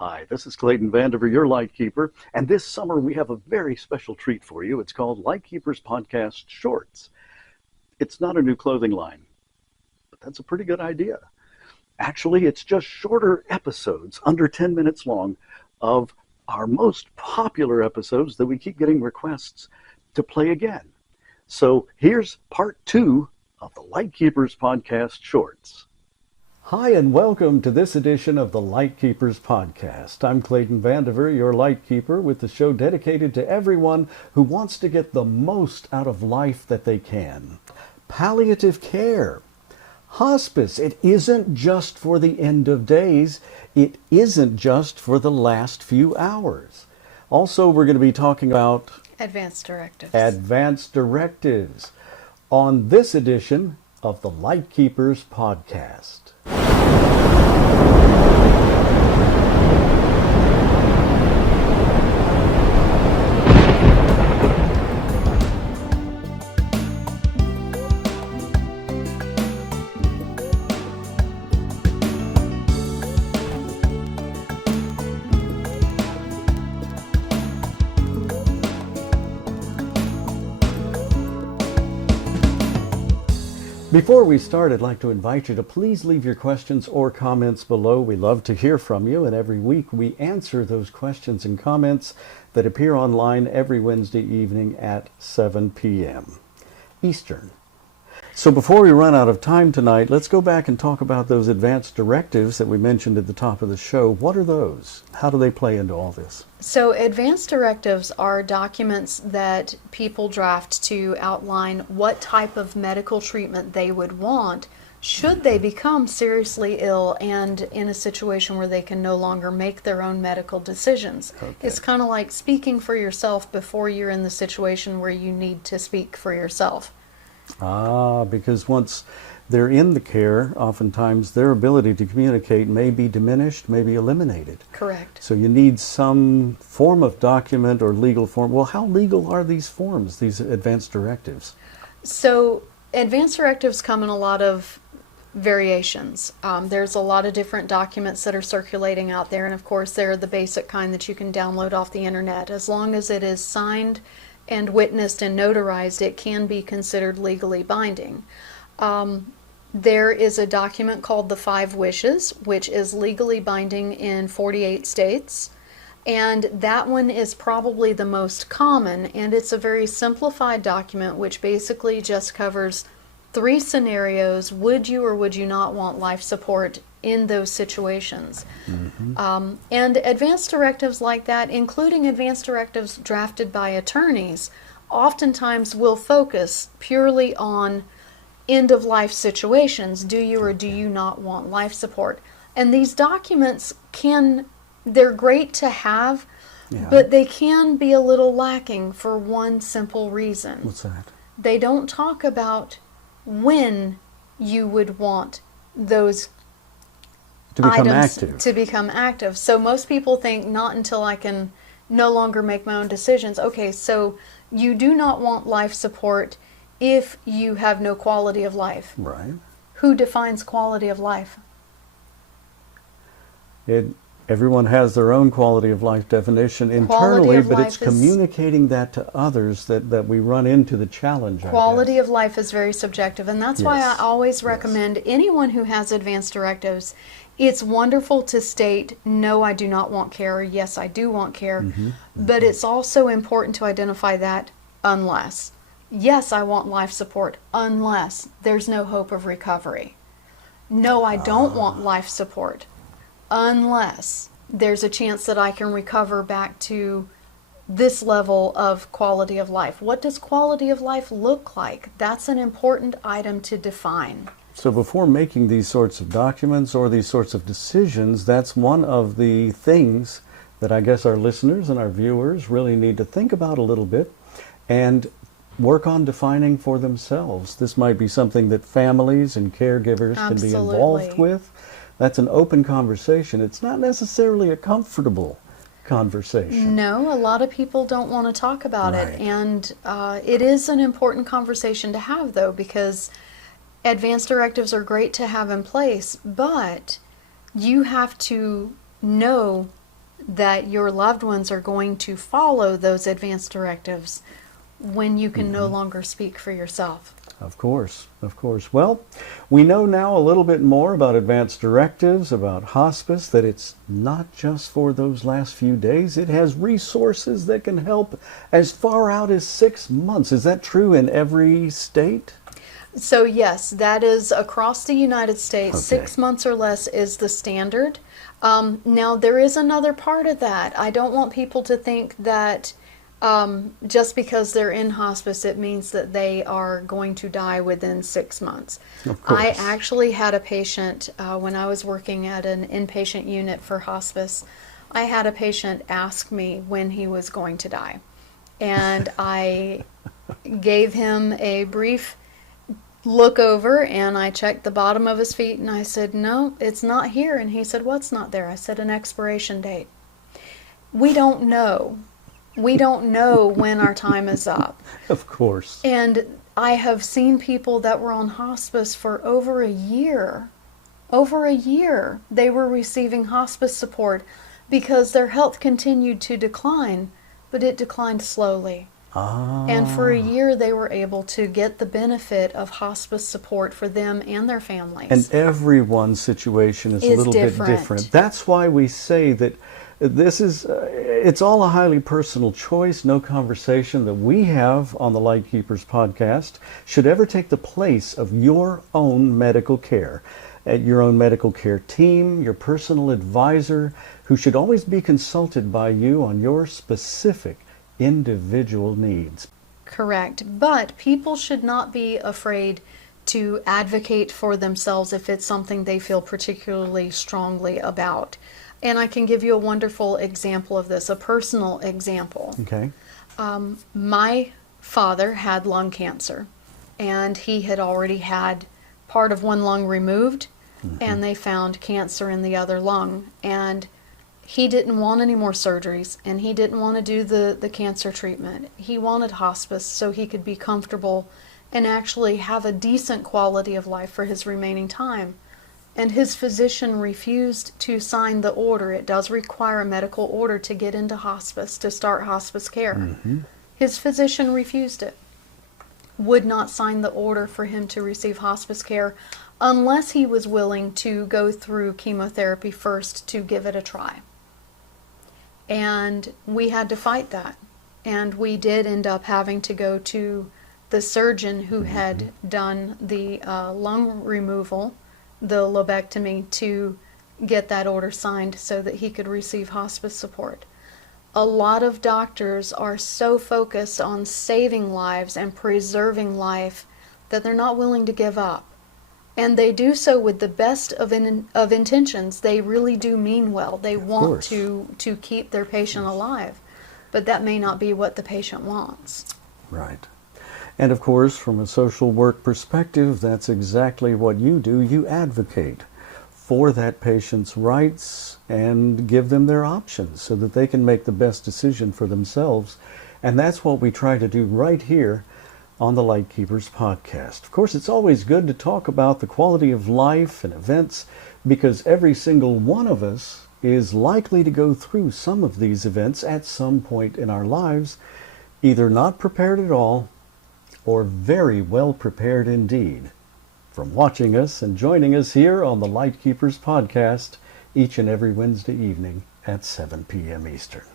Hi, this is Clayton Vandiver, your Lightkeeper, and this summer we have a very special treat for you. It's called Lightkeeper's Podcast Shorts. It's not a new clothing line, but that's a pretty good idea. Actually, it's just shorter episodes, under 10 minutes long, of our most popular episodes that we keep getting requests to play again. So here's part 2 of the Lightkeepers Podcast Shorts. Hi, and welcome to this edition of the Lightkeepers Podcast. I'm Clayton Vandiver, your Lightkeeper, with the show dedicated to everyone who wants to get the most out of life that they can. Palliative care. Hospice, it isn't just for the end of days. It isn't just for the last few hours. Also, we're going to be talking about Advanced directives. Advanced directives on this edition of the Lightkeepers Podcast. Before we start, I'd like to invite you to please leave your questions or comments below. We love to hear from you, and every week we answer those questions and comments that appear online every Wednesday evening at 7 p.m. Eastern. So before we run out of time tonight, let's go back and talk about those advanced directives that we mentioned at the top of the show. What are those? How do they play into all this? So advanced directives are documents that people draft to outline what type of medical treatment they would want should they become seriously ill and in a situation where they can no longer make their own medical decisions. Okay. It's kind of like speaking for yourself before you're in the situation where you need to speak for yourself. Because once they're in the care, oftentimes their ability to communicate may be diminished, may be eliminated. Correct. So you need some form of document or legal form. Well, how legal are these forms, these advanced directives? So advanced directives come in a lot of variations. There's a lot of different documents that are circulating out there, and of course they're the basic kind that you can download off the internet. As long as it is signed and witnessed and notarized, it can be considered legally binding. There is a document called the 5 Wishes, which is legally binding in 48 states. And that one is probably the most common, and it's a very simplified document which basically just covers 3 scenarios. Would you or would you not want life support in those situations? Mm-hmm. And advanced directives like that, including advanced directives drafted by attorneys, oftentimes will focus purely on end-of-life situations. Do you or do you not want life support? And these documents they're great to have, but they can be a little lacking for one simple reason. What's that? They don't talk about when you would want those To become items active. to become active. So most people think not until I can no longer make my own decisions. Okay, so you do not want life support if you have no quality of life. Right. Who defines quality of life? Everyone has their own quality of life definition internally, but it's communicating that to others that we run into the challenge. Quality of life is very subjective, and that's why I always recommend anyone who has advanced directives, it's wonderful to state, no, I do not want care, or yes, I do want care, but it's also important to identify that unless. Yes, I want life support, unless there's no hope of recovery. No, I don't want life support, unless there's a chance that I can recover back to this level of quality of life. What does quality of life look like? That's an important item to define. So before making these sorts of documents or these sorts of decisions, that's one of the things that I guess our listeners and our viewers really need to think about a little bit and work on defining for themselves. This might be something that families and caregivers can be involved with. That's an open conversation. It's not necessarily a comfortable conversation. No, a lot of people don't want to talk about it. And it is an important conversation to have, though, because advanced directives are great to have in place, but you have to know that your loved ones are going to follow those advanced directives when you can no longer speak for yourself. Of course, of course. Well, we know now a little bit more about advanced directives, about hospice, that it's not just for those last few days. It has resources that can help as far out as 6 months. Is that true in every state? So yes, that is across the United States. Okay. 6 months or less is the standard. Now there is another part of that. I don't want people to think that just because they're in hospice, it means that they are going to die within 6 months. Of course. I actually had a patient, when I was working at an inpatient unit for hospice, I had a patient ask me when he was going to die. And I gave him a brief look over, and I checked the bottom of his feet, and I said, "No, it's not here." And he said, "What's not there?" I said, "An expiration date." We don't know. We don't know when our time is up. Of course. And I have seen people that were on hospice for over a year. Over a year, they were receiving hospice support because their health continued to decline, but it declined slowly. And for a year, they were able to get the benefit of hospice support for them and their families. And everyone's situation is a little bit different. That's why we say that this is, it's all a highly personal choice. No conversation that we have on the Lightkeepers podcast should ever take the place of your own medical care. Your own medical care team, your personal advisor, who should always be consulted by you on your specific individual needs. Correct. But people should not be afraid to advocate for themselves if it's something they feel particularly strongly about. And I can give you a wonderful example of this, a personal example. Okay. My father had lung cancer, and he had already had part of one lung removed, and they found cancer in the other lung. And he didn't want any more surgeries, and he didn't want to do the cancer treatment. He wanted hospice so he could be comfortable and actually have a decent quality of life for his remaining time. And his physician refused to sign the order. It does require a medical order to get into hospice, to start hospice care. His physician refused it, would not sign the order for him to receive hospice care unless he was willing to go through chemotherapy first to give it a try. And we had to fight that. And we did end up having to go to the surgeon who had done the lung removal, the lobectomy, to get that order signed so that he could receive hospice support. A lot of doctors are so focused on saving lives and preserving life that they're not willing to give up. And they do so with the best of intentions. They really do mean well. They want to keep their patient alive. But that may not be what the patient wants. Right. And of course, from a social work perspective, that's exactly what you do. You advocate for that patient's rights and give them their options so that they can make the best decision for themselves. And that's what we try to do right here on the Lightkeepers podcast. Of course, it's always good to talk about the quality of life and events because every single one of us is likely to go through some of these events at some point in our lives, either not prepared at all or very well prepared indeed. From watching us and joining us here on the Lightkeepers podcast each and every Wednesday evening at 7 p.m. Eastern.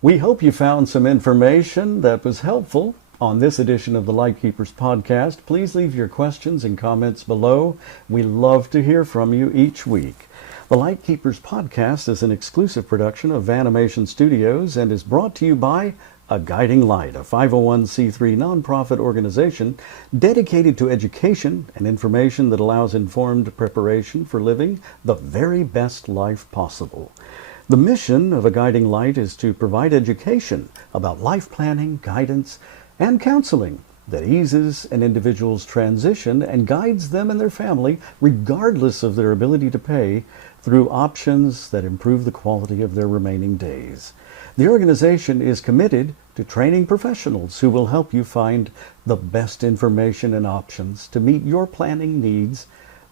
We hope you found some information that was helpful on this edition of the Lightkeepers podcast. Please leave your questions and comments below. We love to hear from you each week. The Lightkeepers podcast is an exclusive production of Vanimation Studios and is brought to you by A Guiding Light, a 501c3 nonprofit organization dedicated to education and information that allows informed preparation for living the very best life possible. The mission of A Guiding Light is to provide education about life planning, guidance, and counseling that eases an individual's transition and guides them and their family, regardless of their ability to pay, through options that improve the quality of their remaining days. The organization is committed to training professionals who will help you find the best information and options to meet your planning needs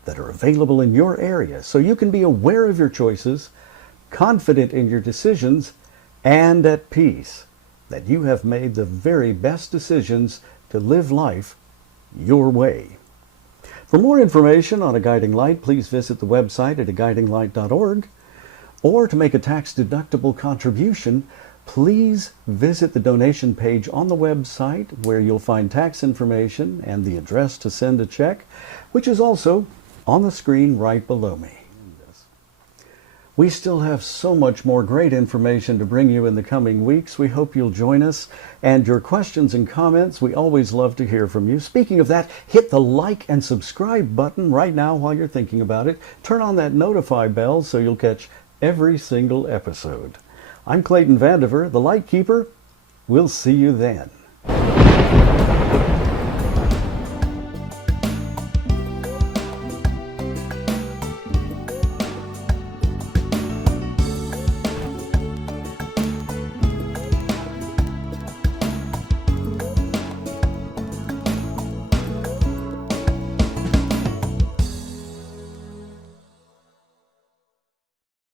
that are available in your area so you can be aware of your choices confident in your decisions, and at peace that you have made the very best decisions to live life your way. For more information on A Guiding Light, please visit the website at aguidinglight.org. Or to make a tax-deductible contribution, please visit the donation page on the website where you'll find tax information and the address to send a check, which is also on the screen right below me. We still have so much more great information to bring you in the coming weeks. We hope you'll join us. And your questions and comments, we always love to hear from you. Speaking of that, hit the like and subscribe button right now while you're thinking about it. Turn on that notify bell so you'll catch every single episode. I'm Clayton Vandiver, the Lightkeeper. We'll see you then.